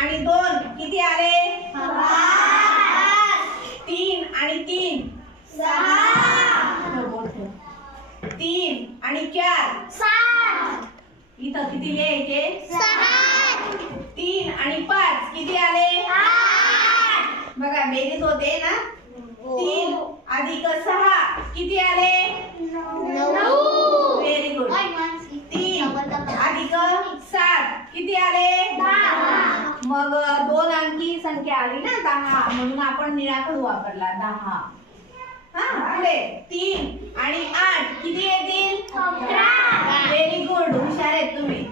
आणि 2 किती आले? 3 आणि 3 6. 3 आणि 4 7. इथं किती लिहायचे? 3 आणि 5 किती आले? 8. बघा बेरीज होते ना. 3 अधिक 6 किती आले? 9. Very good. 3 अधिक 7 किती आले? 10. मग 2 अंकी संख्या आली ना 10, म्हणून आपण निराकरण वापरला 10. पुढे 3 आणि 8 किती येतील? 11. व्हेरी गुड, हुशार आहेत तुम्ही.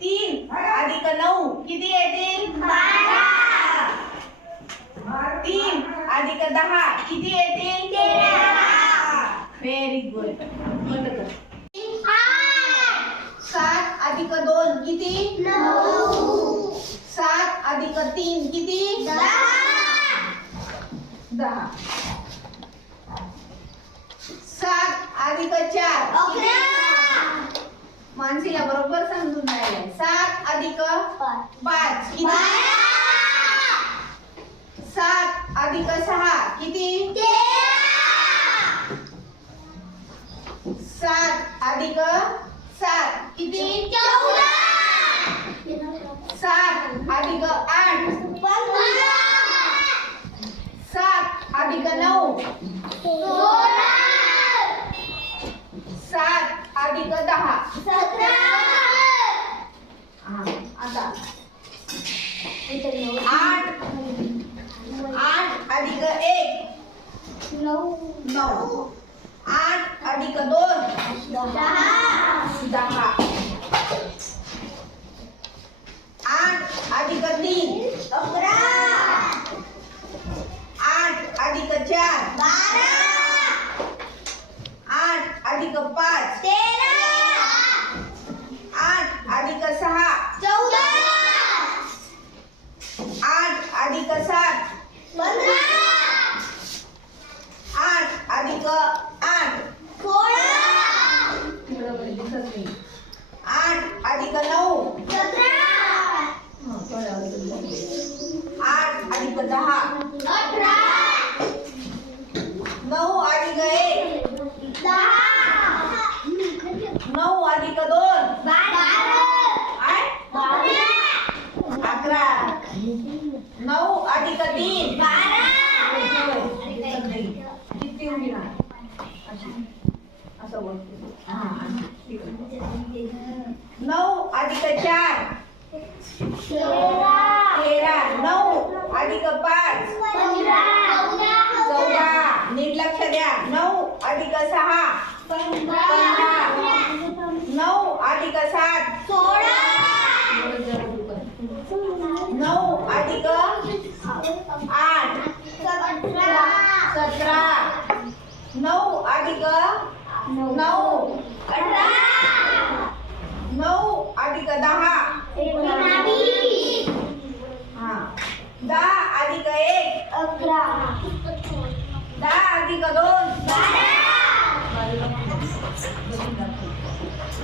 3 अधिक 9 किती येतील? 12. 3 अधिक 10 किती येतील? 13. Very good. 7 अधिक 2 किती? 9. 7 अधिक 3 किती? 10. 7 अधिक 4 11. मानसीला बरोबर समजून राहिले. 7 अधिक 5 किती? 7 अधिक 6 किती? 13. 7 अधिक 7 किती? 14. 7 अधिक 8 15. 7 अधिक 9 16. 7 अधिक 10 17. आता 8 अधिक 1 9. 8 अधिक 2 10. 8 अधिक 3 11. 8 अधिक 4 12. 8 अधिक 5 13. 8 अधिक 6 14. 8 अधिक 7 15. 8 अधिक 8 16. 8 अधिक 9 17. 8 अधिक 10 18. 9 अधिक 1 10. 9 अधिक 2 12. 11. 9 अधिक 3 12. किती होईल? असं बोलतो. 9 अधिक 4 13. 9 अधिक 5 14. नीट लक्ष द्या. 9 अधिक 6 15. 9 अधिक 7 16. 9 अधिक 8 17. 9 अधिक 9 18. 9 अधिक 10 19. 10 अधिक 1 11. 10 अधिक 2 12.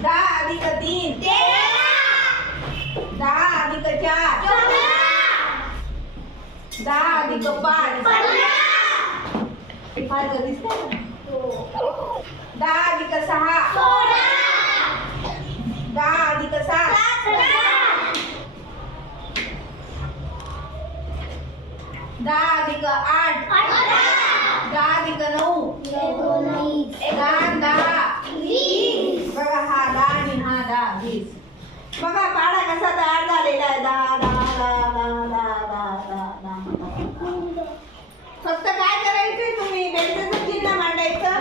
10 अधिक 3 13. 10 अधिक 4 14. 10 अधिक 5 15. 5 दिसतंय? 10 अधिक 6 16. 10 अधिक 7 17. 10 अधिक 8 18. 10 अधिक 9 19. 10 20. बघा हा 10 आणि हा 10 20. बघा पाढा कसा तयार झालेला आहे. 10 10 10 10 10 10. फक्त काय करायचंय तुम्ही? बेरजेचं चिन्ह मांडायचं.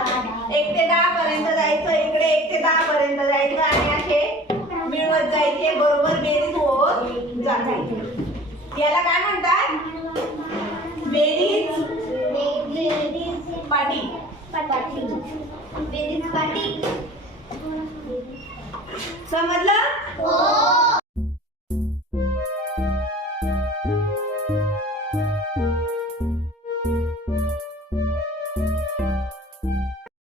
1 ते 10 पर्यंत जायचं. इकडे 1 ते 10 पर्यंत जायचं आणि असे मिळवत जायचे. बरोबर बेरीज होत जाते. याला काय म्हणतात? बेरीज पाटी. बेरीज पाटी. समजलं? हो.